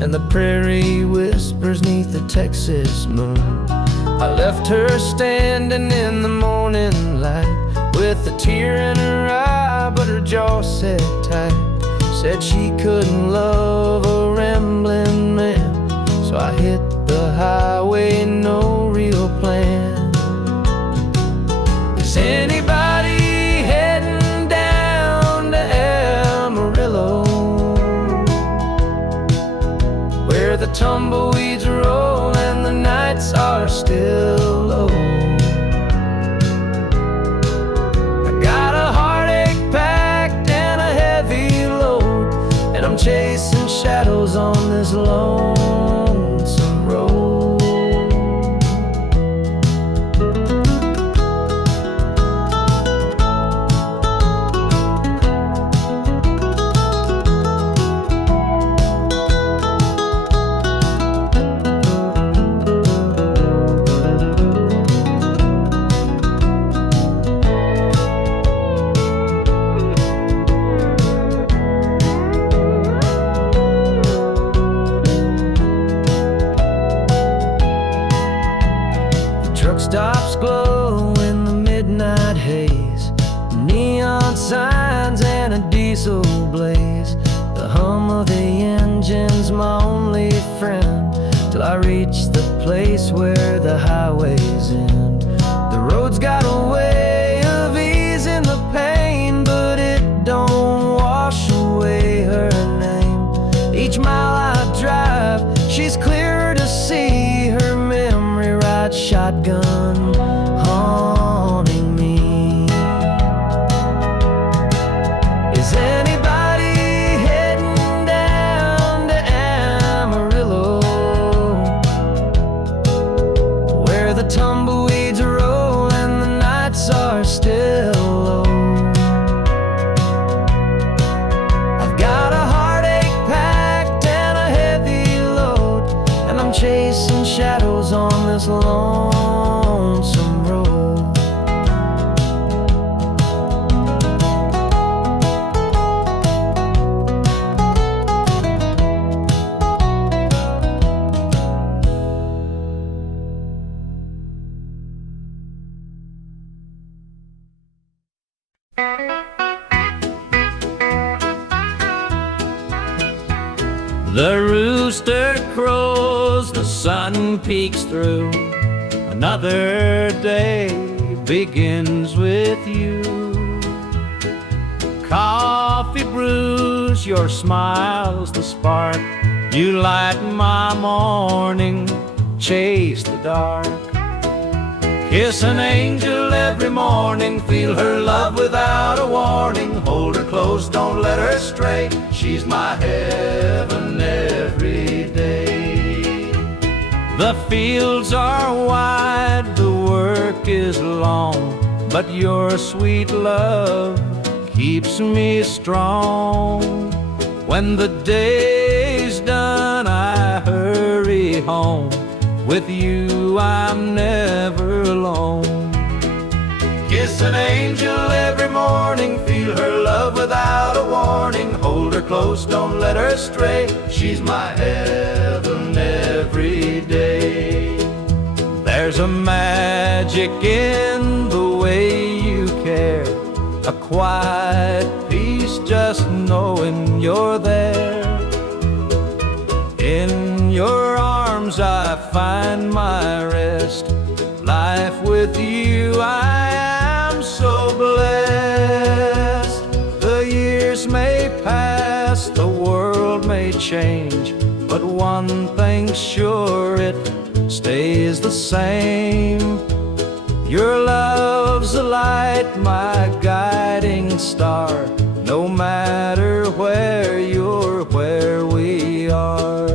and the prairie whispers 'neath the Texas moon. I left her standing in the morning light with a tear in her eye, but her jaw set tight. Said she couldn't love a rambling man, so I hit the highway, no real plan. Is anybody heading down to Amarillo, where the tumbleweeds roll and the nights are still low? I got a heartache packed and a heavy load, and I'm chasing shadows on this lonesome road. Truck stops glow in the midnight haze, neon signs and a diesel blaze. The hum of the engine's my only friend, till I reach the place where the highways end. The road's got a way of easing the pain, but it don't wash away her name. Each mile I drive, she's clearer to see, her memory rides shotgun, haunting me. Is anybody heading down to Amarillo, where the tumbleweeds roll and the nights are still low? I've got a heartache packed and a heavy load, and I'm chasing shadows on this lonesome road. The rooster crows, the sun peeks through. Another day begins with you. Coffee brews, your smile's the spark. You light my morning, chase the dark. Kiss an angel every morning, feel her love without a warning. Hold her close, don't let her stray, she's my heaven every day. The fields are wide, the work is long, but your sweet love keeps me strong. When the day's done, I hurry home. With you I'm never alone. Kiss an angel every morning, feel her love without a warning. Hold her close, don't let her stray, she's my heaven every day. There's a magic in the way you care, a quiet peace just knowing you're there. In your arms I find my rest. Life with you I am so blessed. The years may pass, the world may change, but one thing's sure, it stays the same. Your love's a light, my guiding star, no matter where you're, where we are.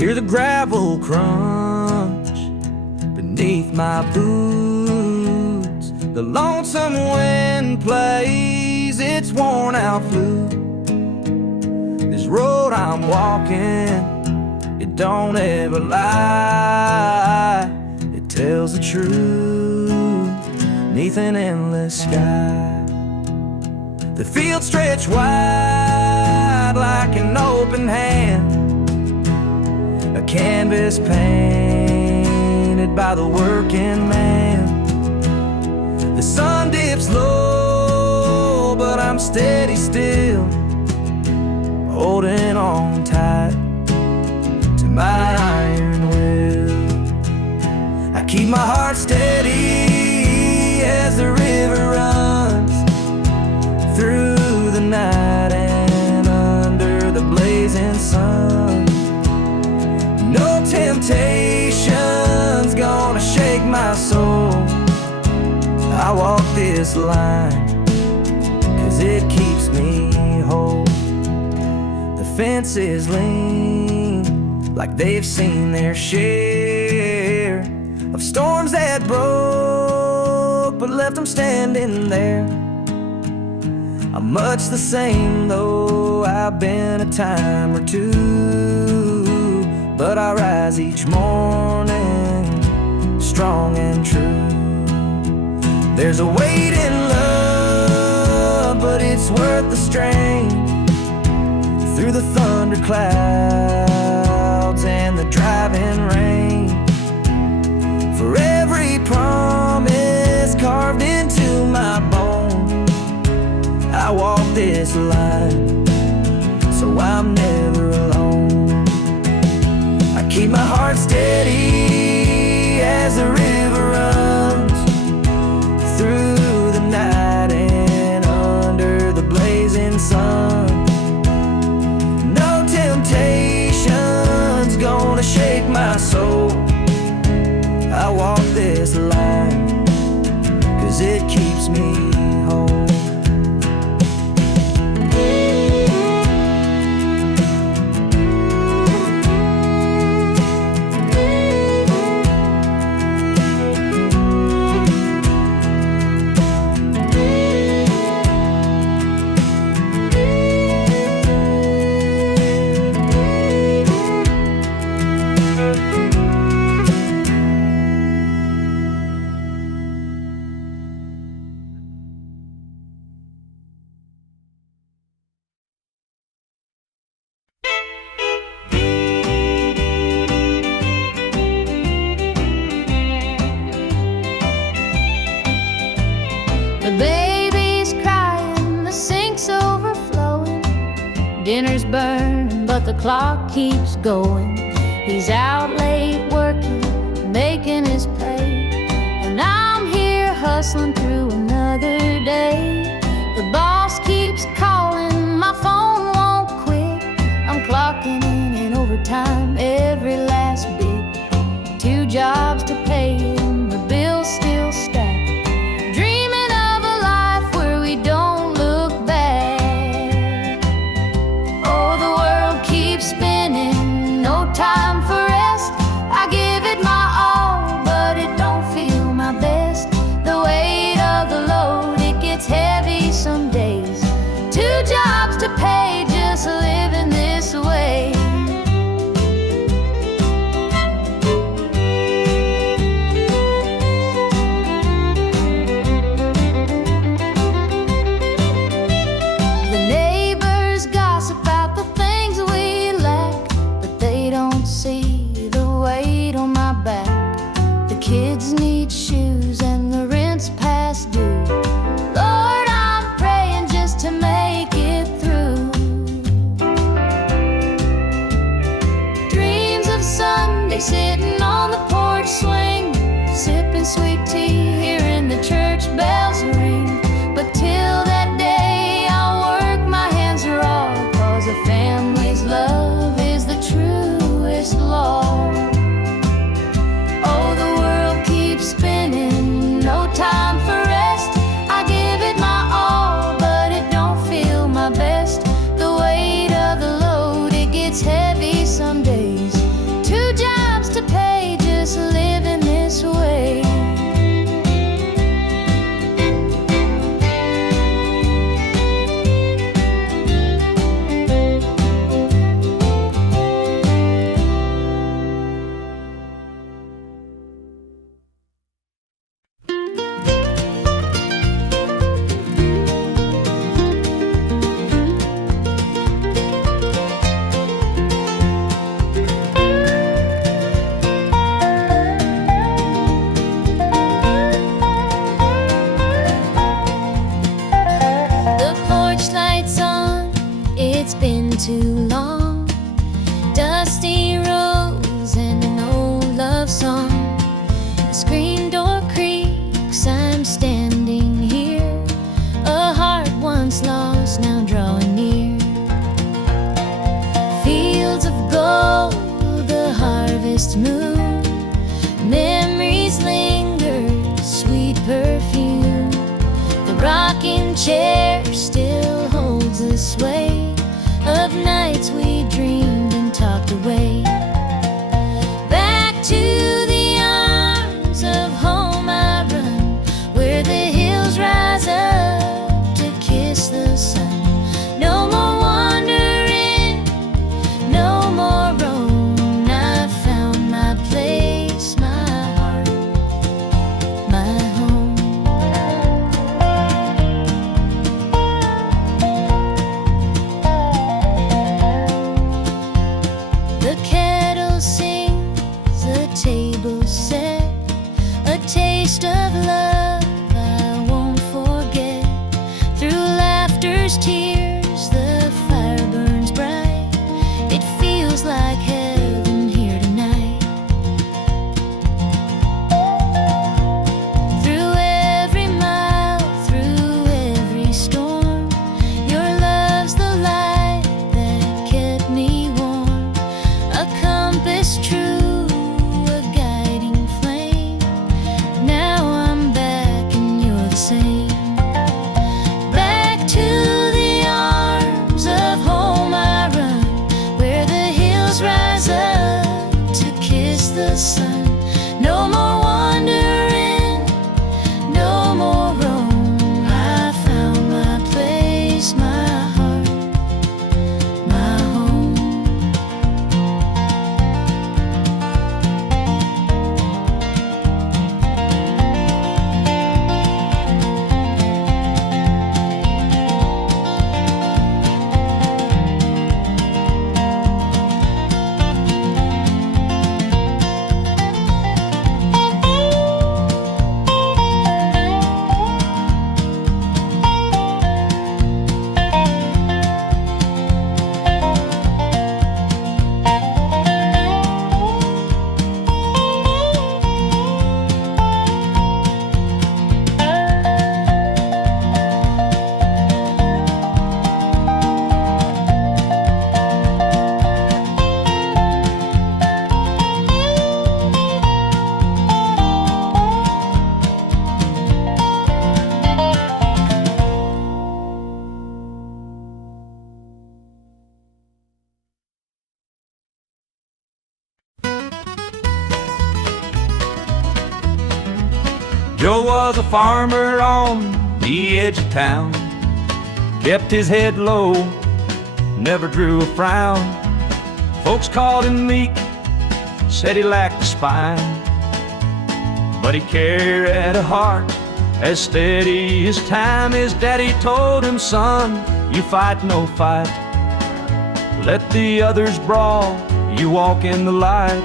hear the gravel crunch beneath my boots. The lonesome wind plays its worn out flute. This road I'm walking, it don't ever lie. It tells the truth neath an endless sky. The fields stretch wide like an open hand, a canvas painted by the working man. The sun dips low, but I'm steady still, holding on tight to my iron will. I keep my heart steady as the river runs through the night and under the blazing sun. No temptation's gonna shake my soul. I walk this line 'cause it keeps me whole. The fences lean like they've seen their share of storms that broke but left them standing there. I'm much the same though I've been a time or two, but I rise each morning strong and true. There's a weight in love, but it's worth the strain. Through the thunder clouds and the driving rain, for every promise carved into my bone, I walk this line so I'm never alone. I keep my heart steady as the river runs through the night and under the blazing sun. No temptation's gonna shake my soul. I walk this line 'cause it keeps me whole. Dinner's burning, but the clock keeps going. He's out late working, making his pay, and I'm here hustling through another day. The boss keeps calling, my phone won't quit. I'm clocking in overtime every last bit. 2 jobs to pay and the bills still stack. Dreaming of a life where we don't look back. Oh, the world keeps spinning, no time for rest. I give it my all, but it don't feel my best. The weight of the load, it gets heavy some days. 2 jobs to pay, just living this way. The neighbors gossip about the things we lack, but they don't see the weight on my back. The kids need shoes and the rent's past due. Lord, I'm praying just to make it through. Dreams of Sunday sitting on the porch swing, sipping sweet tea, hearing the church bells ring. But till that day, I'll work my hands raw, 'cause a family's love is the truest law. Oh, the world keeps spinning, no time for rest. I give it my all, but it don't feel my best. The weight of the load, it gets heavy some days. it's been too long. Dusty roads and an old love song. The screen door creaks, I'm standing here. A heart once lost, now drawing near. Fields of gold, the harvest moon. Memories linger, sweet perfume. The rocking chair still holds the sway of nights we dreamed and talked away. Back to the arms of home I run, where the hills rise up to kiss the sun. No more wandering, no more roam. I found my place, my heart, my home. The kettle sings, the table set, a taste of love I won't forget. Through laughter's tears, the fire burns bright. It feels like heaven here tonight. Through every mile, through every storm, your love's the light that kept me warm. A compass true, a guiding flame. Now I'm back and you're the same. Back to the arms of home I run, where the hills rise up to kiss the sun. No more wandering, no more roam. I found my place, my heart, my home. Joe was a farmer on the edge of town, kept his head low, never drew a frown. Folks called him meek, said he lacked a spine, but he carried a heart as steady as time. His daddy told him, son, you fight no fight. Let the others brawl, you walk in the light.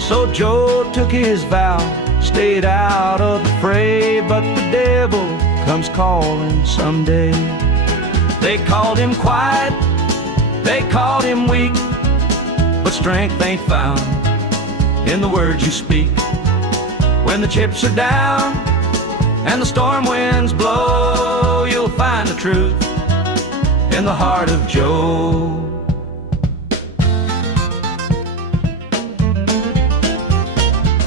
So Joe took his vow, stayed out of the fray, but the devil comes calling someday. They called him quiet, they called him weak, but strength ain't found in the words you speak. When the chips are down and the storm winds blow, you'll find the truth in the heart of Joe.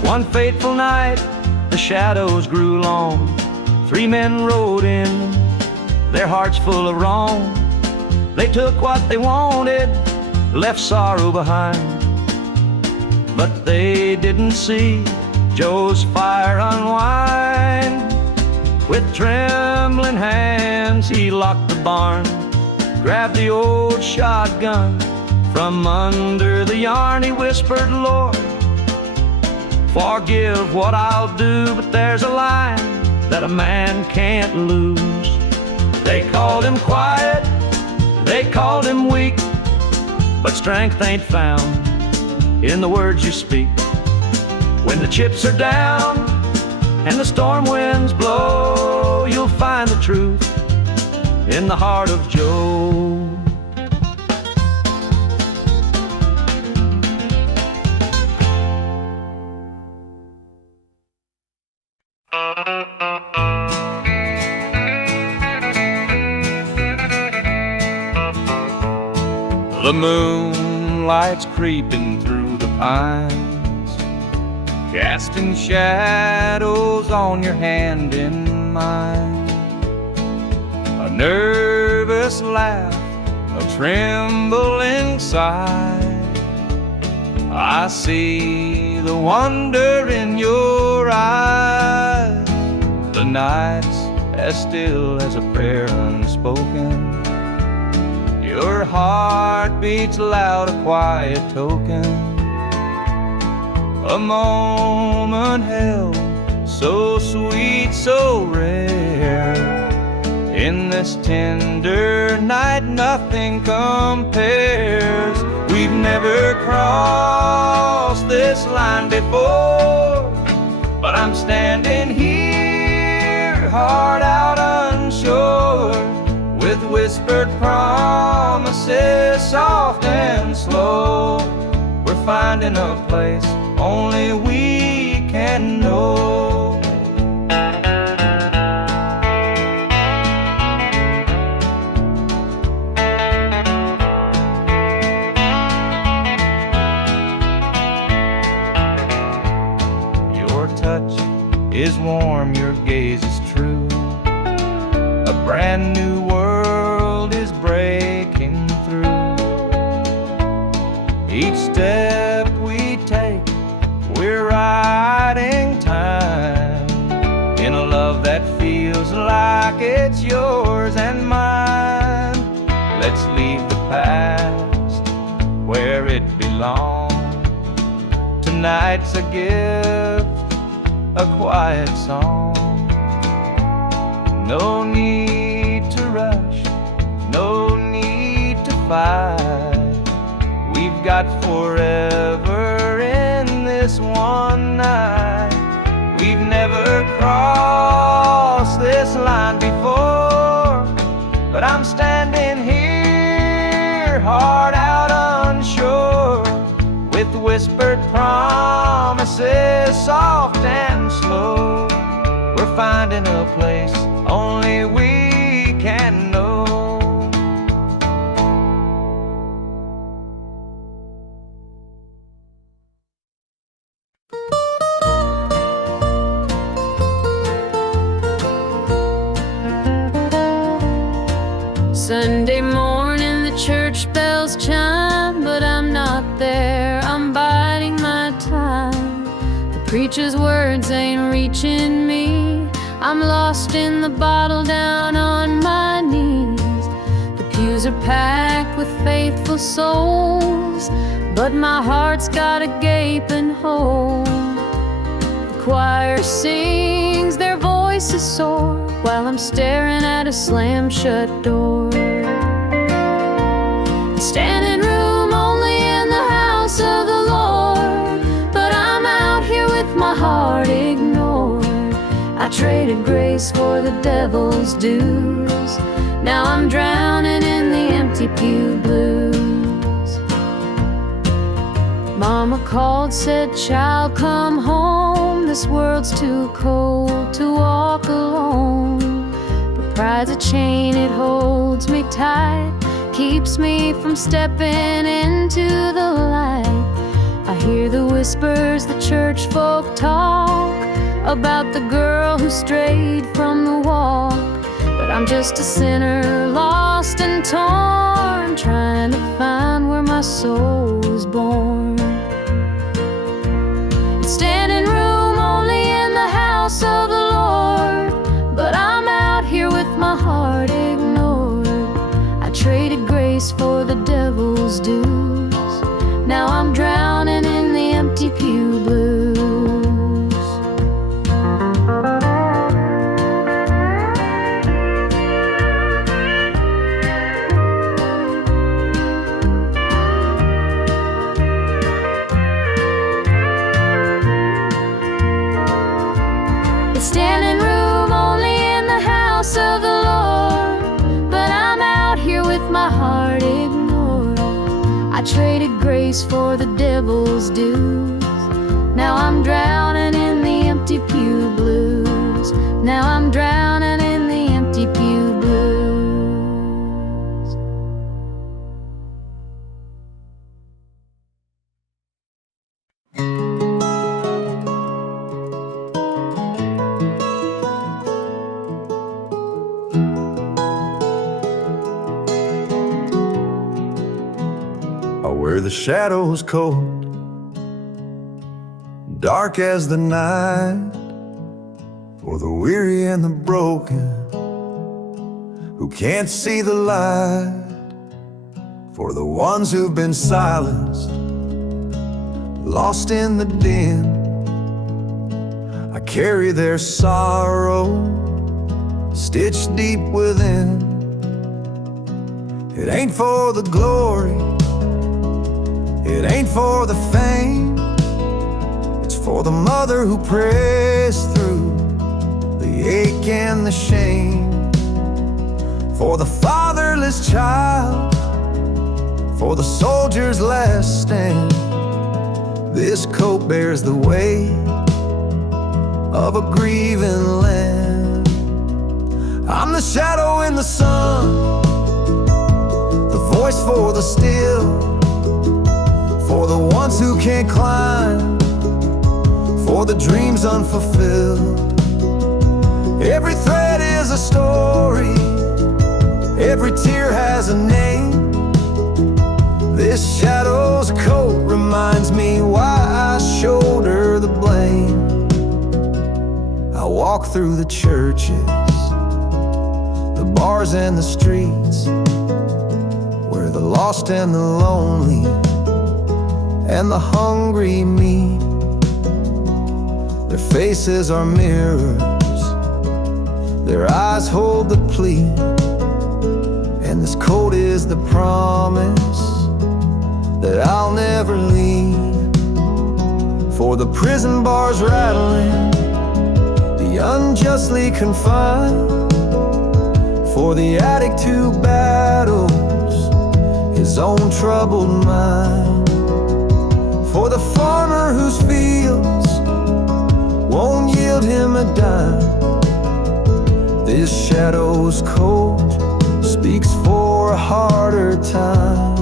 One fateful night, the shadows grew long. 3 men rode in, their hearts full of wrong. They took what they wanted, left sorrow behind, but they didn't see Joe's fire unwind. With trembling hands, he locked the barn, grabbed the old shotgun from under the yarn. He whispered, Lord, forgive what I'll do, but there's a line that a man can't lose. They called him quiet, they called him weak, but strength ain't found in the words you speak. When the chips are down and the storm winds blow, you'll find the truth in the heart of Joe. The moonlight's creeping through the pines, casting shadows on your hand in mine. A nervous laugh, a trembling sigh. I see the wonder in your eyes. The night's as still as a prayer unspoken. Your heart beats loud, a quiet token. A moment held, so sweet, so rare. In this tender night, nothing compares. We've never crossed this line before, but I'm standing here, heart out unsure, with whispered promises, soft and slow. We're finding a place only we can know. Your touch is warm, your gaze is true. A brand new world is breaking through. Each step we take, we're riding time in a love that feels like it's yours and mine. Let's leave the past where it belongs. Tonight's a gift, a quiet song. No need to rush, no need to fight. We've got forever in this one night. We've never crossed this line before, but I'm standing here, heart out unsure, with whispered promises, soft and slow. We're finding a place only we can know. Sunday morning the church bells chime, but I'm not there, I'm biding my time. The preacher's words ain't reaching me, I'm lost in the bottle down on my knees. The pews are packed with faithful souls, but my heart's got a gaping hole. The choir sings, their voices soar, while I'm staring at a slam-shut door. Standing room only in the house of the Lord, but I'm out here with my heart ignored. I traded grace for the devil's dues, now I'm drowning in the empty pew blues. Mama called, said, child, come home, this world's too cold to walk alone. But pride's a chain, it holds me tight, keeps me from stepping into the light. I hear the whispers the church folk talk about the girl who strayed from the walk, but I'm just a sinner, lost and torn, trying to find where my soul was born. Standing room only in the house of the Lord, but I'm out here with my heart ignored. I traded grace for the devil's dues, now I'm drowning in the empty pew blues. Standing room only in the house of the Lord, but I'm out here with my heart ignored. I traded grace for the devil's dues, now I'm drowning in the empty pew blues. Now I'm drowning in the empty pew blues. are where the shadows cold, dark as the night, for the weary and the broken who can't see the light, for the ones who've been silenced, lost in the din. I carry their sorrow stitched deep within. It ain't for the glory, it ain't for the fame, it's for the mother who prays through the ache and the shame, for the fatherless child, for the soldier's last stand. This coat bears the weight of a grieving land. I'm the shadow in the sun, the voice for the still, for the ones who can't climb, for the dreams unfulfilled. Every thread is a story, every tear has a name. This shadow's coat reminds me why I shoulder the blame. I walk through the churches, the bars and the streets, where the lost and the lonely and the hungry meet. Their faces are mirrors, their eyes hold the plea, and this coat is the promise that I'll never leave. For the prison bars rattling, the unjustly confined, for the addict who battles his own troubled mind, for the farmer whose fields won't yield him a dime. This shadow's coat speaks for a harder time.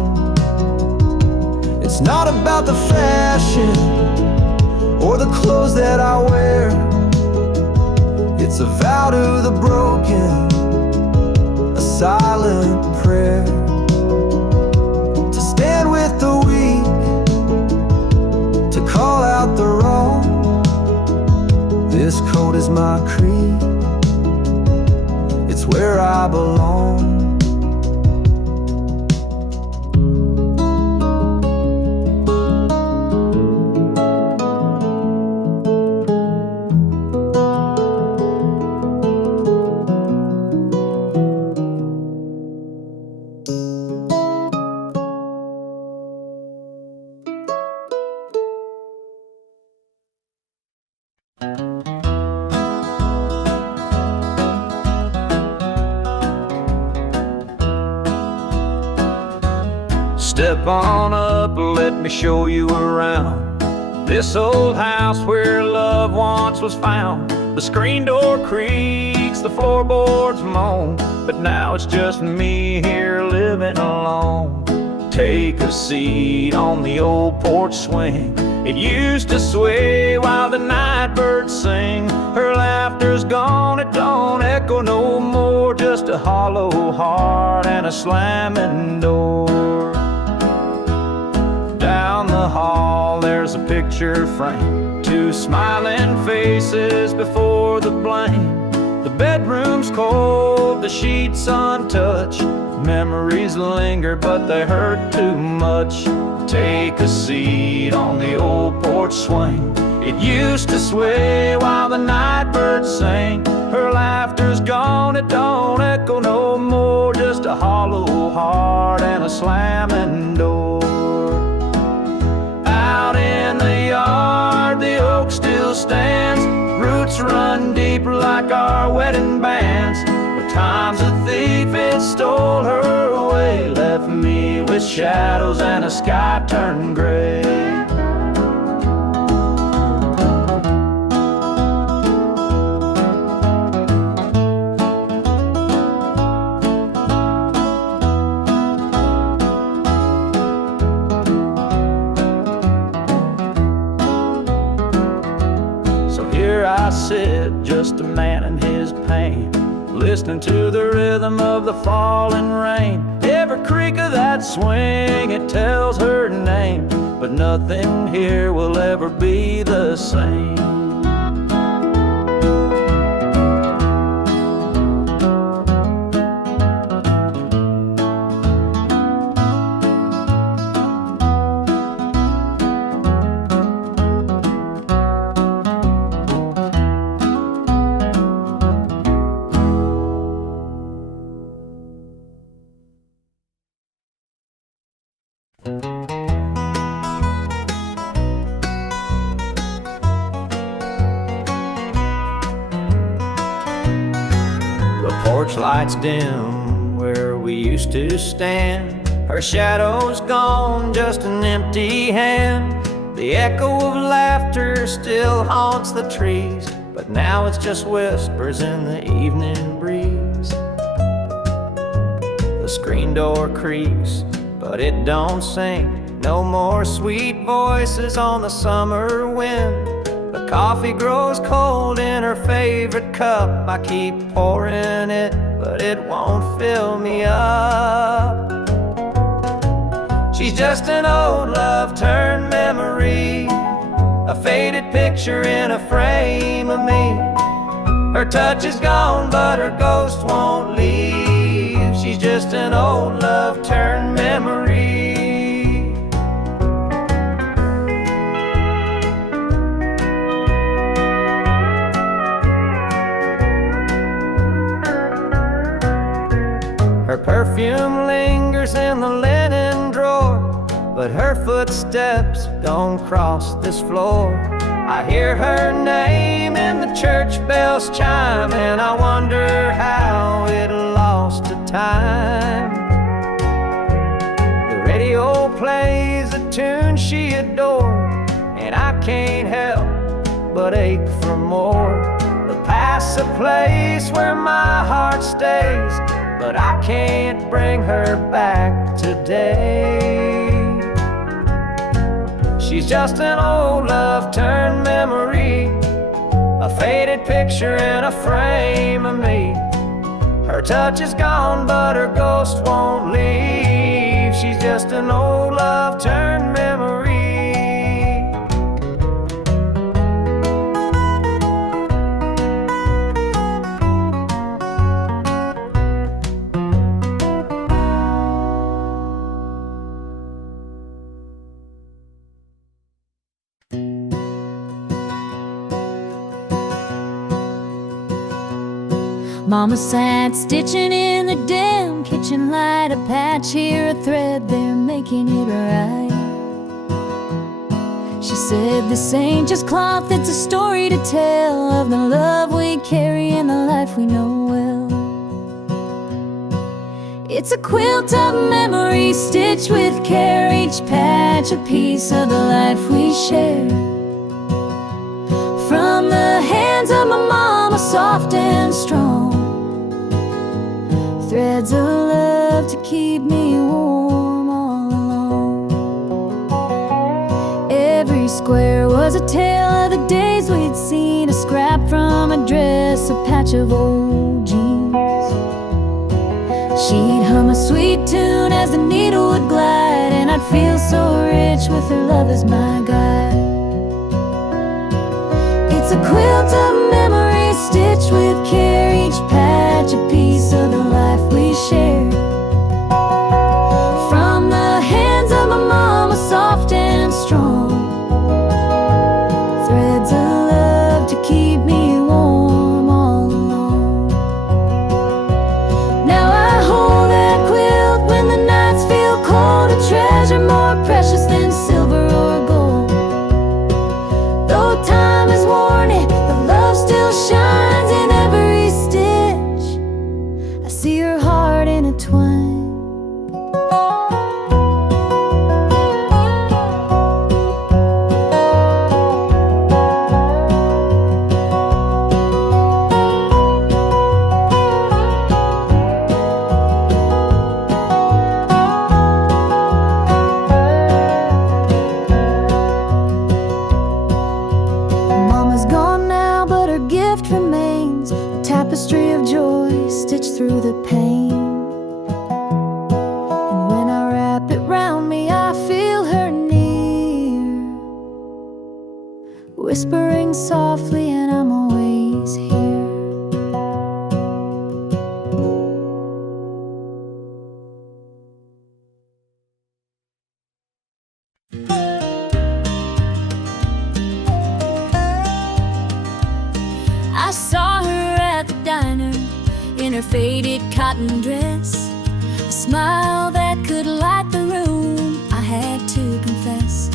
It's not about the fashion or the clothes that I wear. It's a vow to the broken, a silent prayer, to stand with the weak, to call out the wrong. This coat is my creed, it's where I belong. Step on up, let me show you around this old house where love once was found. The screen door creaks, the floorboards moan, but now it's just me here living alone. Take a seat on the old porch swing. It used to sway while the night birds sing. Her laughter's gone, it don't echo no more, just a hollow heart and a slamming door. Down the hall there's a picture frame, two smiling faces before the blame. The bedroom's cold, the sheets untouched. Memories linger but they hurt too much. Take a seat on the old porch swing. It used to sway while the night birds sang. Her laughter's gone, it don't echo no more, just a hollow heart and a slamming door. Out in the yard, the oak still stands. Roots run deep like our wedding bands. But time's a thief, it stole her away, left me with shadows and a sky turned gray. I sit, just a man in his pain, listening to the rhythm of the falling rain. Every every creak of that swing, it tells her name. But nothing here will ever be the same. Porch lights dim where we used to stand. Her shadow's gone, just an empty hand. The echo of laughter still haunts the trees, but now it's just whispers in the evening breeze. The screen door creaks, but it don't sing. No more sweet voices on the summer wind. The coffee grows cold in her favorite cup. I keep pouring it, but it won't fill me up. She's just an old love turned memory, a faded picture in a frame of me. Her touch is gone, but her ghost won't leave. She's just an old love turned memory. Her perfume lingers in the linen drawer, but her footsteps don't cross this floor. I hear her name in the church bells chime, and I wonder how it lost to time. The radio plays a tune she adored, and I can't help but ache for more. The past's a place where my heart stays, but I can't bring her back today. She's just an old love turned memory, a faded picture in a frame of me. Her touch is gone, but her ghost won't leave. She's just an old love turned memory. Mama sat stitching in the dim kitchen light, a patch here, a thread there, making it right. She said this ain't just cloth, it's a story to tell of the love we carry and the life we know well. It's a quilt of memories stitched with care, each patch a piece of the life we share. From the hands of my mama, soft and strong, threads of love to keep me warm all along. Every square was a tale of the days we'd seen, a scrap from a dress, a patch of old jeans. She'd hum a sweet tune as the needle would glide, and I'd feel so rich with her love as my guide. It's a quilt of memories stitched with care, each patch a piece of the life we share. From the hands of my mama, soft and strong, threads of love to keep me warm all along. Now I hold that quilt when the nights feel cold, a treasure more precious than silver or gold. Though time has worn it, the love still shines in every stitch. I see her heart in a whispering softly, and I'm always here. I saw her at the diner in her faded cotton dress, a smile that could light the room, I had to confess.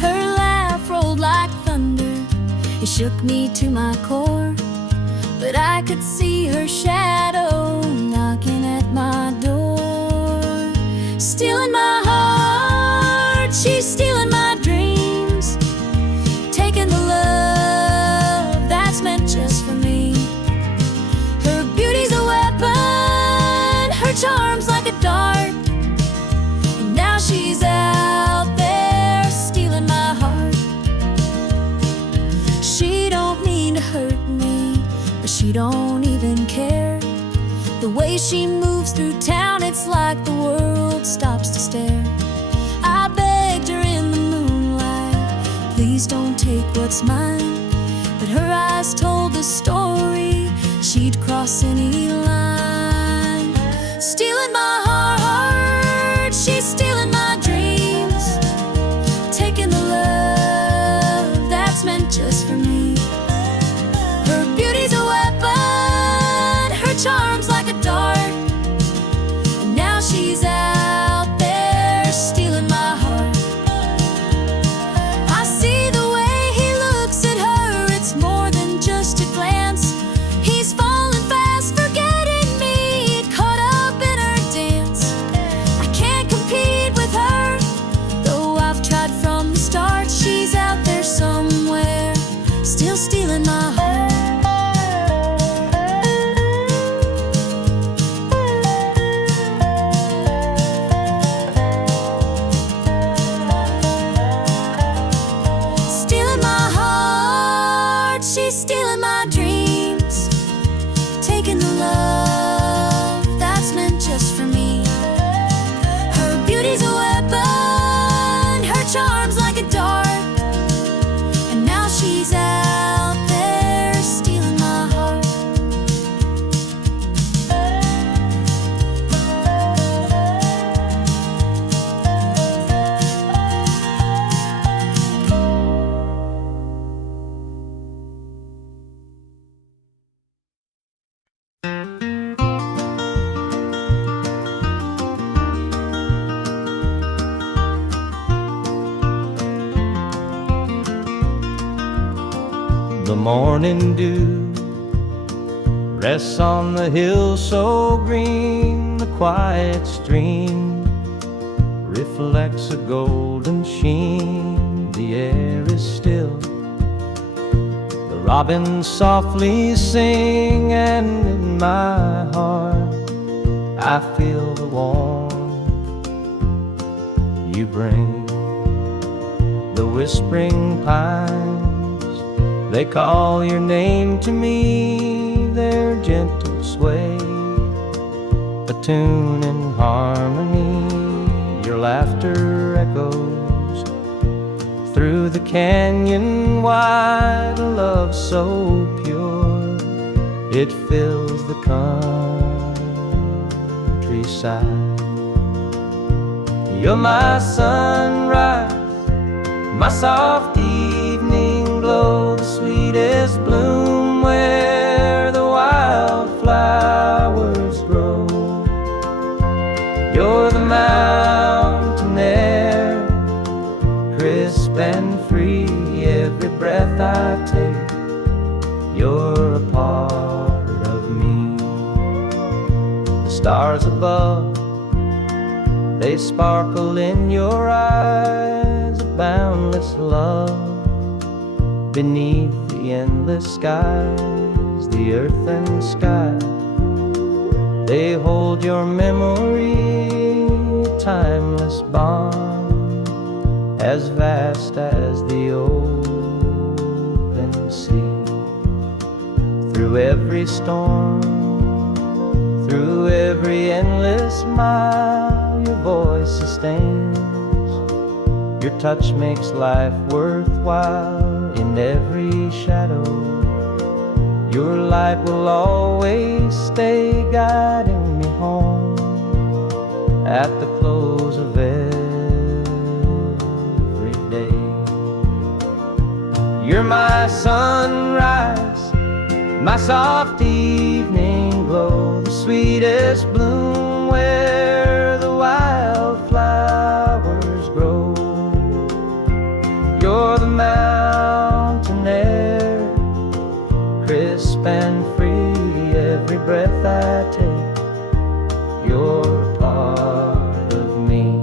Her laugh rolled like thunder, it shook me to my core, but I could see her shadow knocking at my door. Stealing my heart, she's stealing my dreams, taking the love that's meant just for me. Her beauty's a weapon, her charm's like a dart, and now she's out there stealing my heart. She don't mean to hurt me, but she don't even care. The way she moves through town, it's like the world stops to stare. I begged her in the moonlight, please don't take what's mine, but her eyes told the story, she'd cross any line. Stealing my heart, she's stealing my dreams, taking the love that's meant just for me. Her beauty's a weapon, her charm's like a dart, and now she's out there stealing my heart. I see the way he looks at her, it's more than just a glance. He's falling fast, forgetting me, caught up in her dance. I can't compete with her, though I've tried from the start. She's out there somewhere, still stealing my heart. Stealing my heart, she's stealing my dreams, taking the love that's meant just for me. Her beauty's a weapon, her charm's like a dart, and now she's out there stealing my heart. The morning dew rests on the hill so green, the quiet stream reflects a golden sheen. The air is still, the robins softly sing, and in my heart I feel the warmth you bring. The whispering pines, they call your name to me, their gentle sway, a tune in harmony. Your laughter echoes through the canyon wide, a love so pure, it fills the countryside. You're my sunrise, my soft evening glow, the sweetest bloom where the wildflowers grow. You're the mountain air, crisp and free, every breath I take, you're a part of me. The stars above, they sparkle in your eyes, a boundless love beneath the endless skies. The earth and sky, they hold your memory, a timeless bond, as vast as the open sea. Through every storm, through every endless mile, your voice sustains, your touch makes life worthwhile. in every shadow. Your light will always stay guiding me home at the close of every day. You're my sunrise, my soft evening glow, the sweetest bloom where the wildflowers grow. You're the mountain air, crisp and free, every breath I take. You're part of me.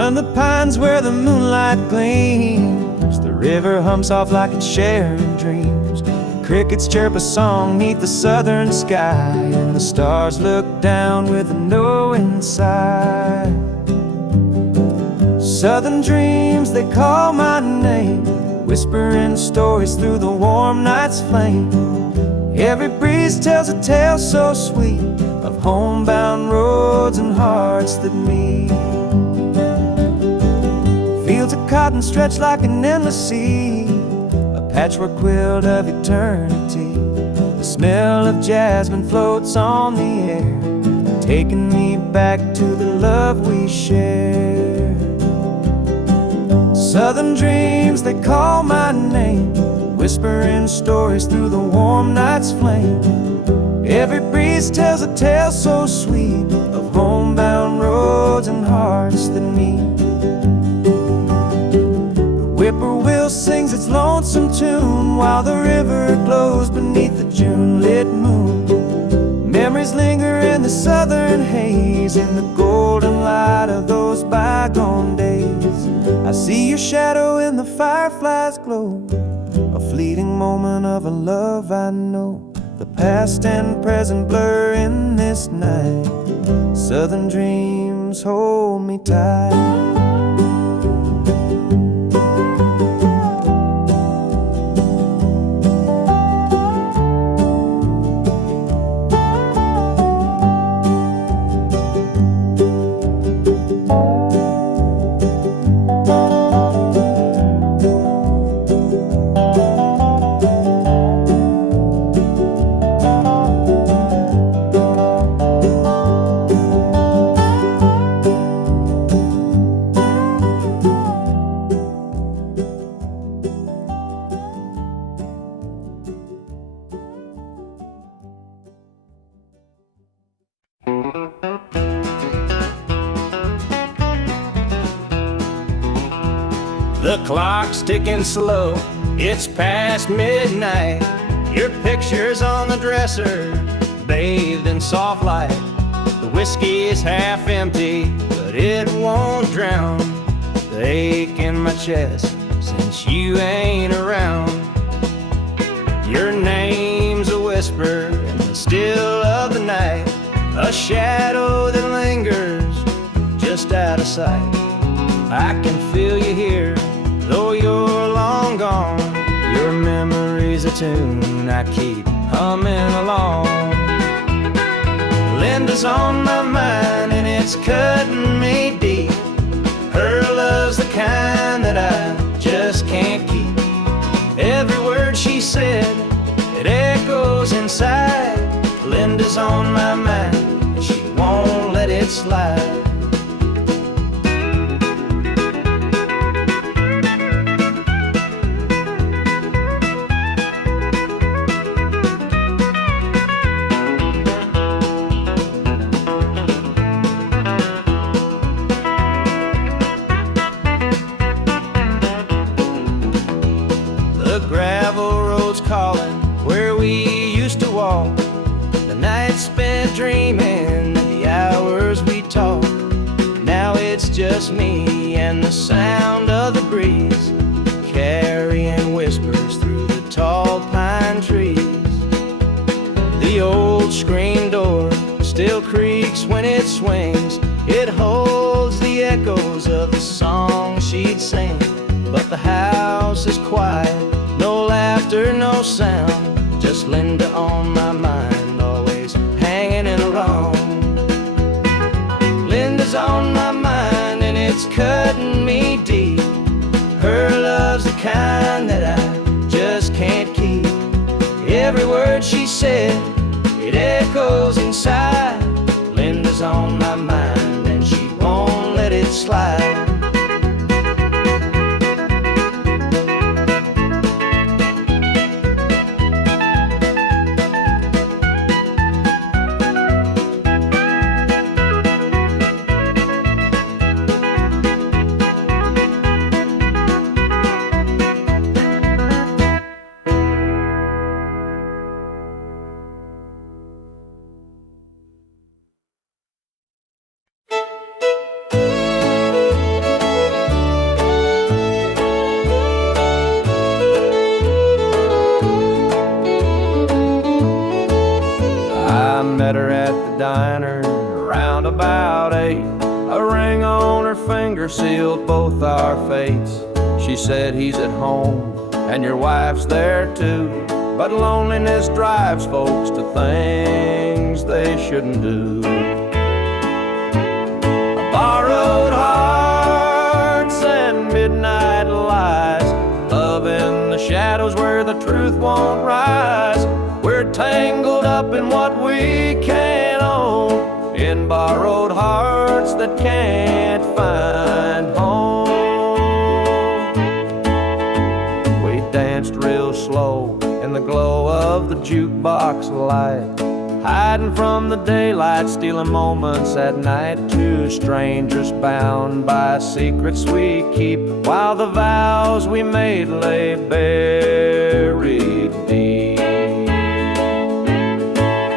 And the pines where the moonlight gleams, the river hums off like it's sharing dreams. Crickets chirp a song neath the southern sky, and the stars look down with a knowing sigh. Southern dreams, they call my name, whispering stories through the warm night's flame. Every breeze tells a tale so sweet of homebound roads and hearts that meet. Fields of cotton stretch like an endless sea, a patchwork quilt of eternity. The smell of jasmine floats on the air, taking me back to the love we shared. Southern dreams, they call my name, whispering stories through the warm night's flame. Every breeze tells a tale so sweet of homebound roads and hearts that meet. Whippoorwill sings its lonesome tune while the river glows beneath the June-lit moon. Memories linger in the southern haze, in the golden light of those bygone days. I see your shadow in the firefly's glow, a fleeting moment of a love I know. The past and present blur in this night. Southern dreams hold me tight. The clock's ticking slow, it's past midnight. Your picture's on the dresser, bathed in soft light. The whiskey is half empty, but it won't drown the ache in my chest since you ain't around. Your name's a whisper in the still of the night, a shadow that lingers just out of sight. I can feel you here, though you're long gone. Your memory's a tune I keep humming along. Linda's on my mind and it's cutting me deep. Her love's the kind that I just can't keep. Every word she said, it echoes inside. Linda's on my mind and she won't let it slide. Dreaming the hours we talk. Now it's just me and the sound of the breeze swings. It holds the echoes of the song she'd sing. But the house is quiet, no laughter, no sound. Just Linda on my mind, always hanging in a wrong. Linda's on my mind and it's cutting me deep. Her love's the kind that I just can't keep. Every word she said, it echoes inside. Linda's on my mind and she won't let it slide. Met her at the diner around about 8. A ring on her finger sealed both our fates. She said, he's at home and your wife's there too, but loneliness drives folks to things they shouldn't do. Borrowed hearts and midnight lies, love in the shadows where the truth won't rise. We're tangled up in what we can't own, in borrowed hearts that can't find home. We danced real slow in the glow of the jukebox light, hiding from the daylight, stealing moments at night. Two strangers bound by secrets we keep, while the vows we made lay buried deep.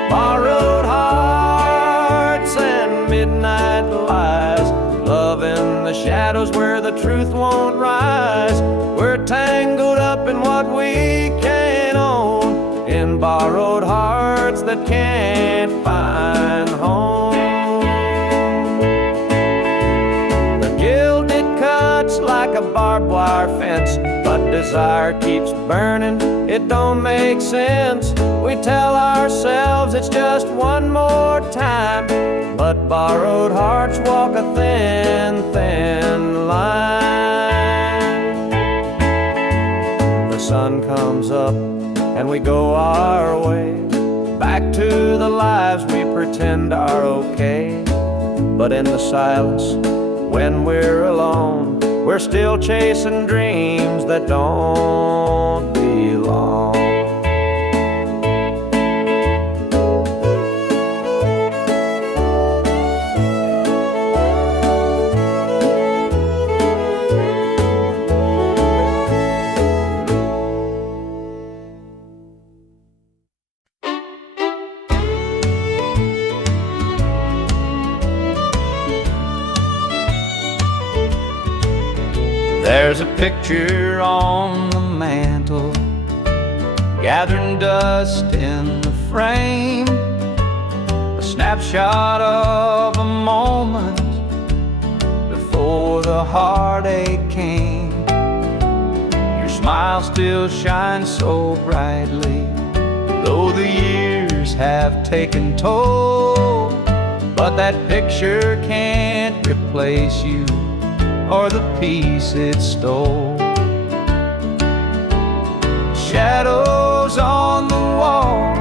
Borrowed hearts and midnight lies, love in the shadows where the truth won't rise. We're tangled up in what we can't own, in borrowed hearts that can't find home. The gilded cuts like a barbed wire fence, but desire keeps burning, it don't make sense. We tell ourselves it's just one more time, but borrowed hearts walk a thin, thin line. The sun comes up and we go our way, back to the lives we pretend are okay. But in the silence, when we're alone, we're still chasing dreams that don't belong. There's a picture on the mantle, gathering dust in the frame, a snapshot of a moment before the heartache came. Your smile still shines so brightly, though the years have taken toll. But that picture can't replace you or the peace it stole. Shadows on the wall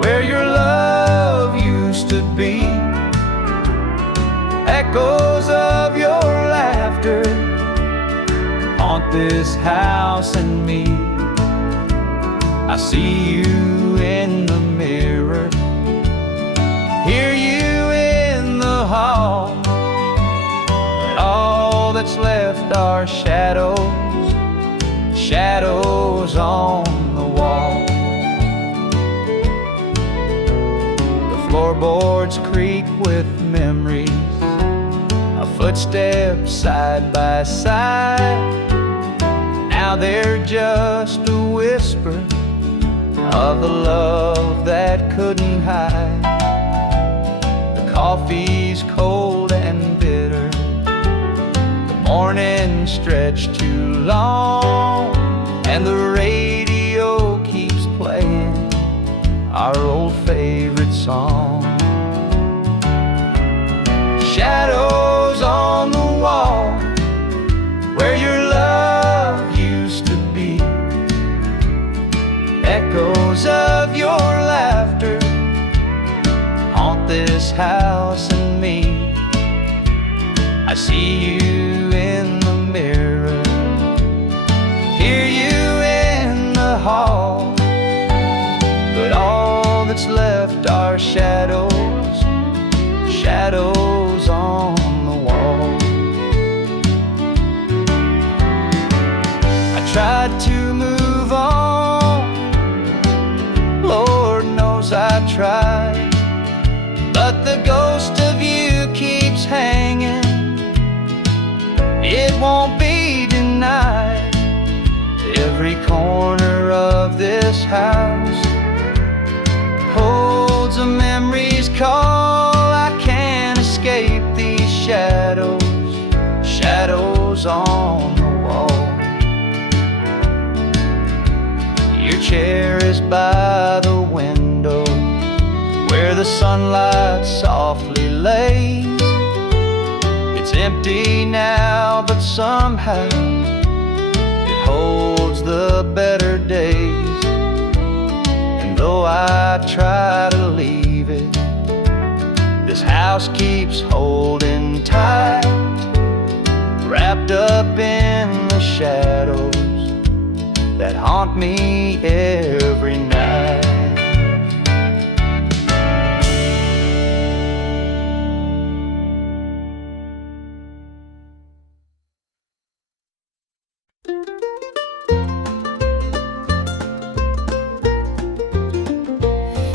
where your love used to be, echoes of your laughter haunt this house and me. I see you in the mirror, hear you in the hall, and all that's left are shadows, shadows on the wall. The floorboards creak with memories, our footsteps side by side. Now they're just a whisper of the love that couldn't hide. The coffee's cold and bitter. The morning stretched too long, and the radio keeps playing our old favorite song. Shadows on the wall where your love used to be, echoes of your laughter haunt this house and me. I see you in the mirror, hear you in the hall, but all that's left are shadows, shadows on the wall. I tried to move on, Lord knows I tried, but the ghost of you keeps hanging. It won't be denied. Every corner of this house holds a memory's call. I can't escape these shadows, shadows on the wall. Your chair is by the window where the sunlight softly lays. It's empty now, but somehow it holds the better days. And though I try to leave it, this house keeps holding tight, wrapped up in the shadows that haunt me every night.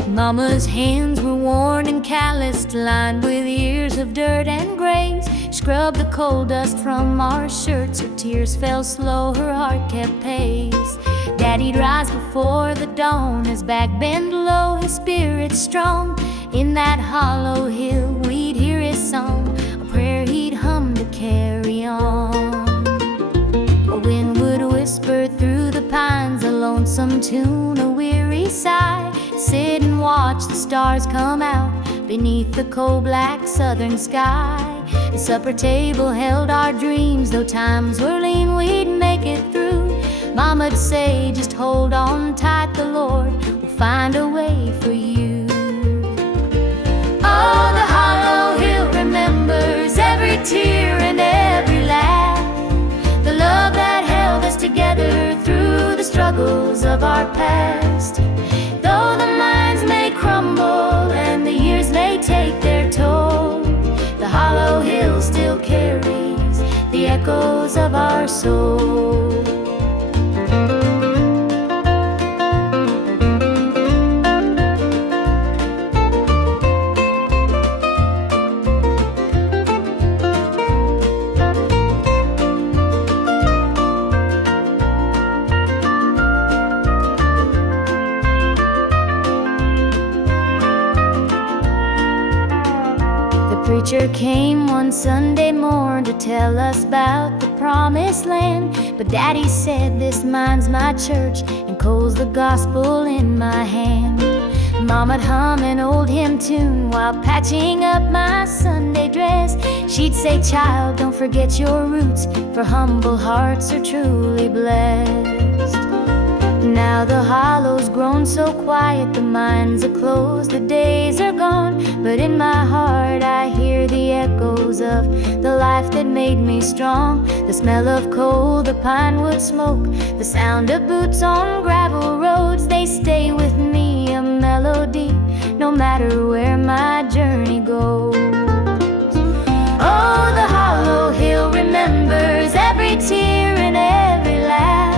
Mama's hands were worn and calloused, lined with years of dirt and graze. Scrubbed the coal dust from our shirts, her tears fell slow, her heart kept pace. Daddy'd rise before the dawn, his back bent low, his spirit strong. In that hollow hill we'd hear his song, a prayer he'd hum to carry on. A wind would whisper through the pines, a lonesome tune, a weary sigh. Sit and watch the stars come out beneath the coal-black southern sky. The supper table held our dreams, though times were lean, we'd make it through. Mama'd say, just hold on tight, the Lord will find a way for you. Oh, the hollow hill remembers every tear and every laugh, the love that held us together through the struggles of our past. Though the minds may crumble and the years may take their toll, the hollow hill still carries the echoes of our soul. Preacher came one Sunday morn to tell us about the promised land, but Daddy said, this mine's my church and coal's the gospel in my hand. Mama'd hum an old hymn tune while patching up my Sunday dress. She'd say, child, don't forget your roots, for humble hearts are truly blessed. Now the hollow's grown so quiet, the mines are closed, the days are gone, but in my heart I hear the echoes of the life that made me strong. The smell of coal, the pine wood smoke, the sound of boots on gravel roads, they stay with me, a melody, no matter where my journey goes. Oh, the hollow hill remembers every tear and every laugh,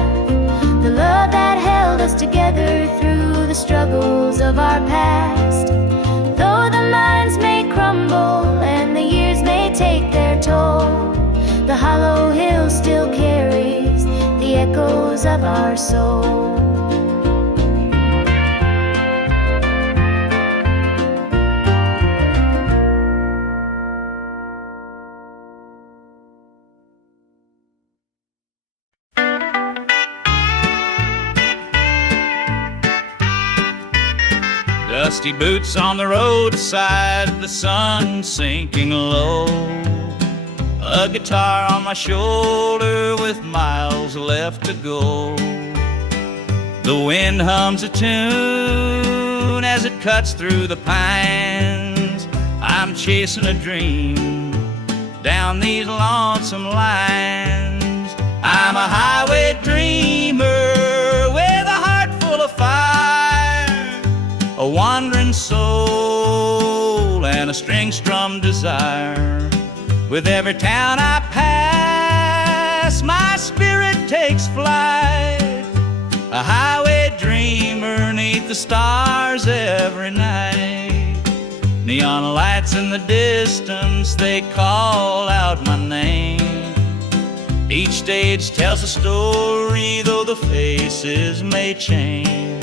the love that held us together through the struggles of our past. Though the minds may crumble and the years may take their toll, the hollow hill still carries the echoes of our soul. Dusty boots on the roadside, the sun sinking low. A guitar on my shoulder with miles left to go. The wind hums a tune as it cuts through the pines. I'm chasing a dream down these lonesome lines. I'm a highway dreamer with a heart full of fire, a wandering soul and a string-strummed desire. With every town I pass, my spirit takes flight, a highway dreamer 'neath the stars every night. Neon lights in the distance, they call out my name. Each stage tells a story, though the faces may change.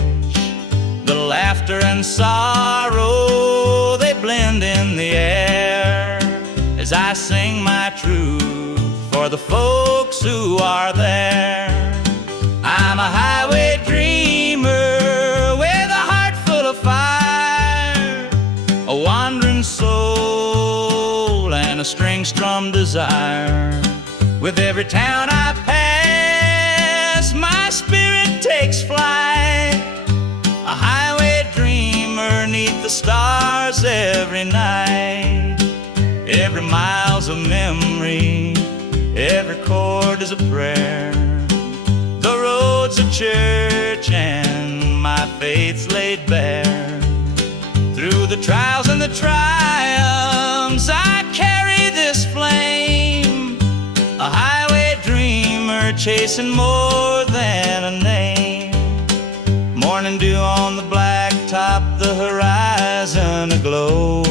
The laughter and sorrow, they blend in the air as I sing my truth for the folks who are there. I'm a highway dreamer with a heart full of fire, a wandering soul and a string-strummed desire. With every town I pass, my spirit takes flight, a highway dreamer 'neath the stars every night. Every mile's a memory, every chord is a prayer. The road's a church and my faith's laid bare. Through the trials and the triumphs, I carry this flame, a highway dreamer chasing more than a name. Morning dew on the blacktop, the horizon aglow.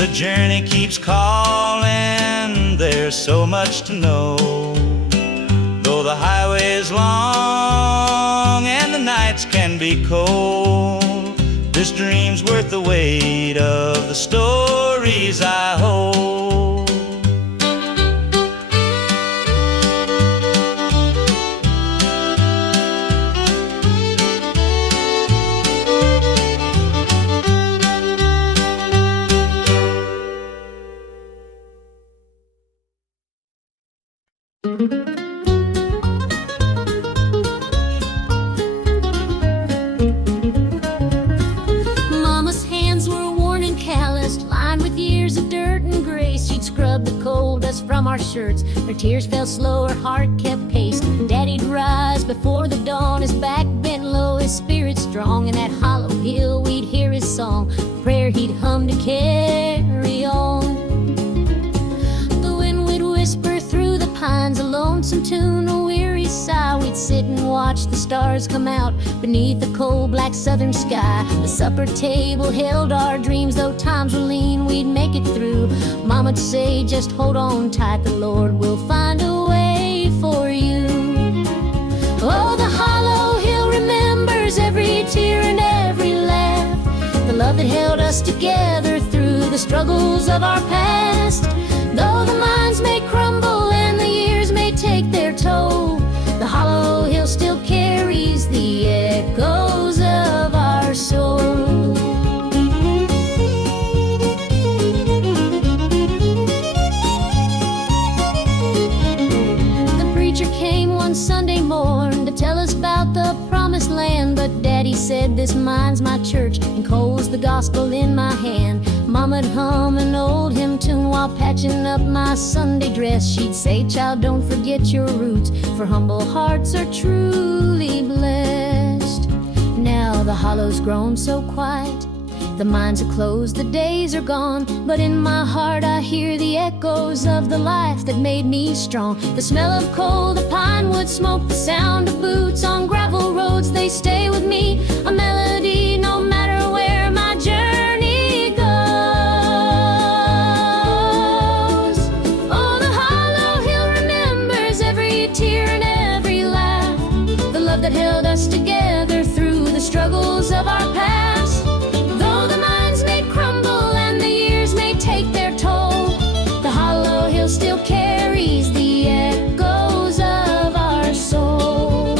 The journey keeps calling, there's so much to know. Though the highway is long and the nights can be cold, this dream's worth the weight of the stories I hold. Mama's hands were worn and calloused, lined with years of dirt and grace. She'd scrub the coal dust from our shirts. Her tears fell slow, her heart kept pace. Daddy'd rise before the dawn, his back bent low, his spirit strong. In that hollow hill we'd hear his song, a prayer he'd hum to carry on. The wind would whisper through the pines, a lonesome tune, a weary sigh. We'd sit and watch the stars come out beneath the cold black southern sky. The supper table held our dreams, though times were lean, we'd make it through. Mama'd say, just hold on tight, the Lord will find a way for you. Oh, the hollow hill remembers every tear and every laugh, the love that held us together through the struggles of our past. Though the minds may crumble and the years may take their toll, the hollow hill still carries the echoes of our soul. The preacher came one Sunday morn to tell us about the promised land, but Daddy said, this mine's my church and coal's the gospel in my hand. Mama'd hum an old hymn tune while patching up my Sunday dress. She'd say, child, don't forget your roots, for humble hearts are truly blessed. Now the hollow's grown so quiet, the mines are closed, the days are gone, but in my heart I hear the echoes of the life that made me strong. The smell of coal, the pine wood smoke, the sound of boots on gravel roads, they stay with me, a melody no matter where my journey goes. Oh, the hollow hill remembers every tear and every laugh, the love that held us together through the struggles of our past. Though the minds may crumble and the years may take their toll, the hollow hill still carries the echoes of our soul.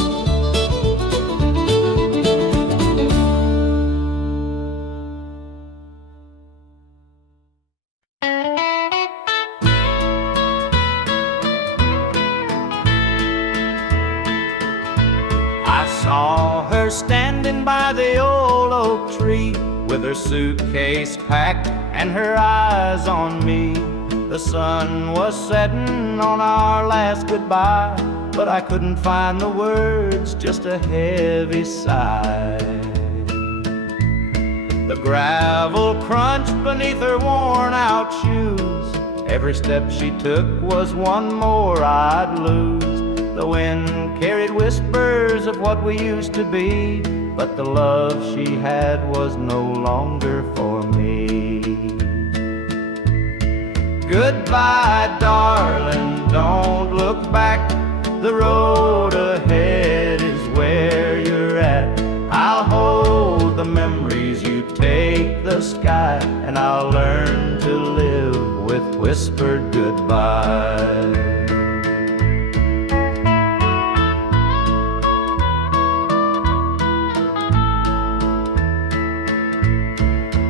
standing by the old oak tree, with her suitcase packed and her eyes on me. The sun was setting on our last goodbye, but I couldn't find the words, just a heavy sigh. The gravel crunched beneath her worn-out shoes. Every step she took was one more I'd lose. The wind carried whispers of what we used to be, but the love she had was no longer for me. Goodbye, darling, don't look back. The road ahead is where you're at. I'll hold the memories, you take the sky, and I'll learn to live with whispered goodbye.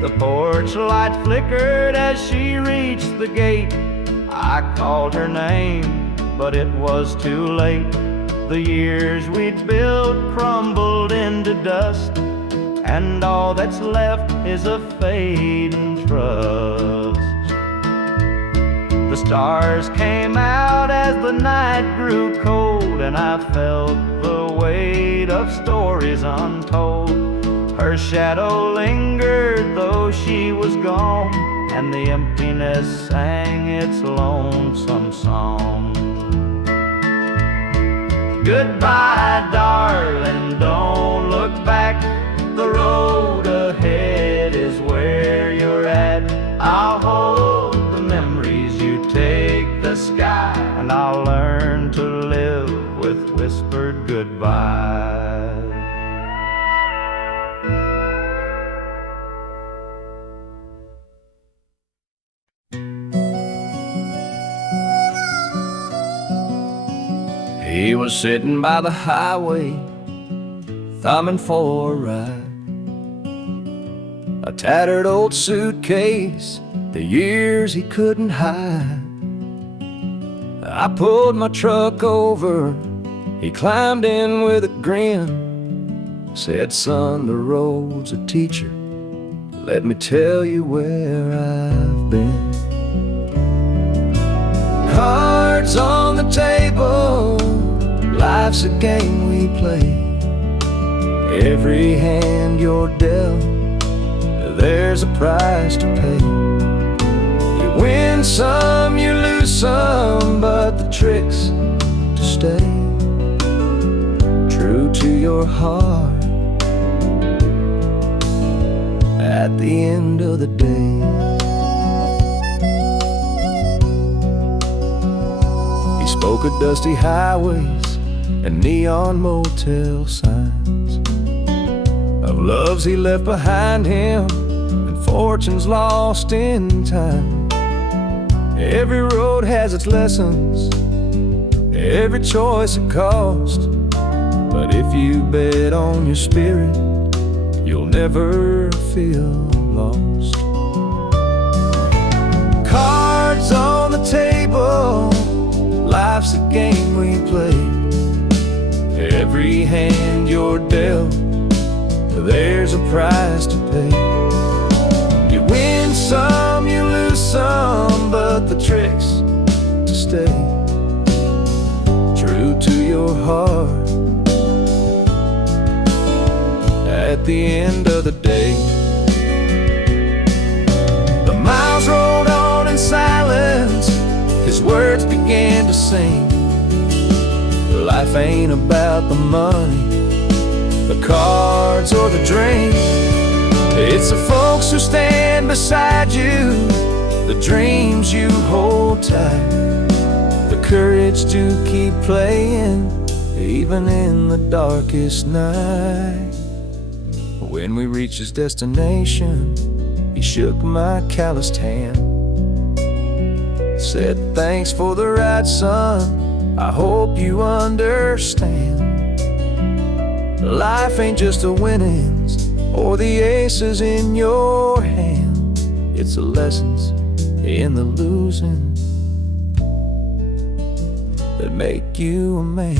The porch light flickered as she reached the gate. I called her name, but it was too late. The years we'd built crumbled into dust, and all that's left is a fading trust. The stars came out as the night grew cold, and I felt the weight of stories untold. Her shadow lingered though she was gone, and the emptiness sang its lonesome song. Goodbye, darling, don't look back. The road ahead is where you're at. I'll hold the memories, you take the sky, and I'll learn to live with whispered goodbye. He was sitting by the highway, thumbing for a ride. A tattered old suitcase, the years he couldn't hide. I pulled my truck over, he climbed in with a grin. Said, son, the road's a teacher, let me tell you where I've been. Cards on the table, life's a game we play. Every hand you're dealt, there's a price to pay. You win some, you lose some, but the trick's to stay true to your heart at the end of the day. He spoke of dusty highways and neon motel signs, of loves he left behind him and fortunes lost in time. Every road has its lessons, every choice a cost, but if you bet on your spirit, you'll never feel lost. Cards on the table, life's a game we play. Every hand you're dealt, there's a price to pay. You win some, you lose some, but the trick's to stay true to your heart at the end of the day. The miles rolled on in silence, his words began to sing. Life ain't about the money, the cards or the drink. It's the folks who stand beside you, the dreams you hold tight, the courage to keep playing even in the darkest night. When we reached his destination, he shook my calloused hand, said, thanks for the ride, son, I hope you understand. Life ain't just the winnings or the aces in your hand, it's the lessons in the losing that make you a man.